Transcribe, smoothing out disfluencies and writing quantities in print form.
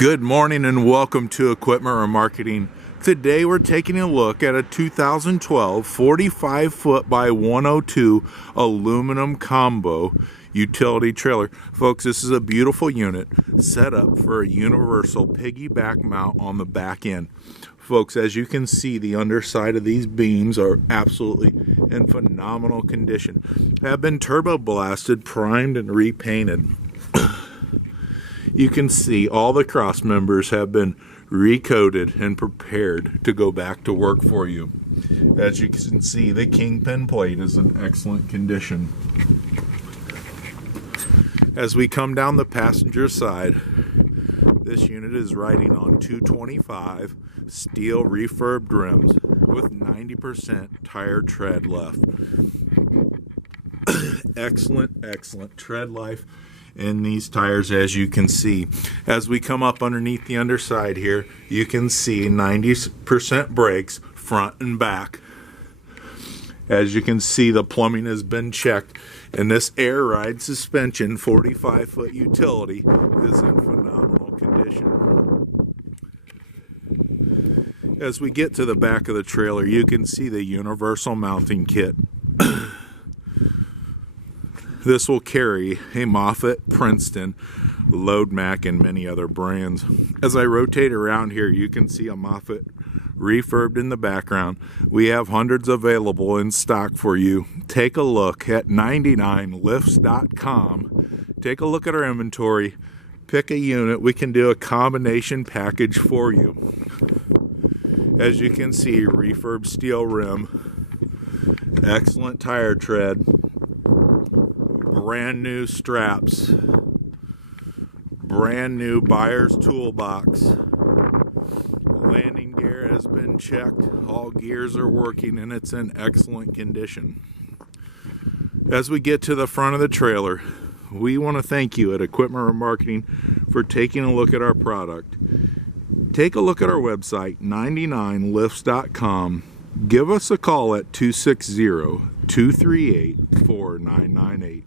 Good morning and welcome to Equipment Remarketing. Today we're taking a look at a 2012 45 foot by 102 aluminum combo utility trailer. Folks, this is a beautiful unit set up for a universal piggyback mount on the back end. Folks, as you can see, the underside of these beams are absolutely in phenomenal condition. Have been turbo blasted, primed, and repainted. You can see all the cross members have been recoated and prepared to go back to work for you. As you can see, the kingpin plate is in excellent condition. As we come down the passenger side, this unit is riding on 225 steel refurbed rims with 90% tire tread left. Excellent tread life in these tires, as you can see. As we come up underneath the underside here, you can see 90% brakes front and back. As you can see, the plumbing has been checked, and this air ride suspension 45 foot utility is in phenomenal condition. As we get to the back of the trailer, you can see the universal mounting kit. This will carry a Moffett, Princeton, Load Mac, and many other brands. As I rotate around here, you can see a Moffett refurbed in the background. We have hundreds available in stock for you. Take a look at 99lifts.com. Take a look at our inventory. Pick a unit. We can do a combination package for you. As you can see, refurbed steel rim, excellent tire tread, brand new straps, brand new buyer's toolbox. Landing gear has been checked, all gears are working, and it's in excellent condition. As we get to the front of the trailer, we want to thank you at Equipment Remarketing for taking a look at our product. Take a look at our website, 99lifts.com. Give us a call at 260-238-4998.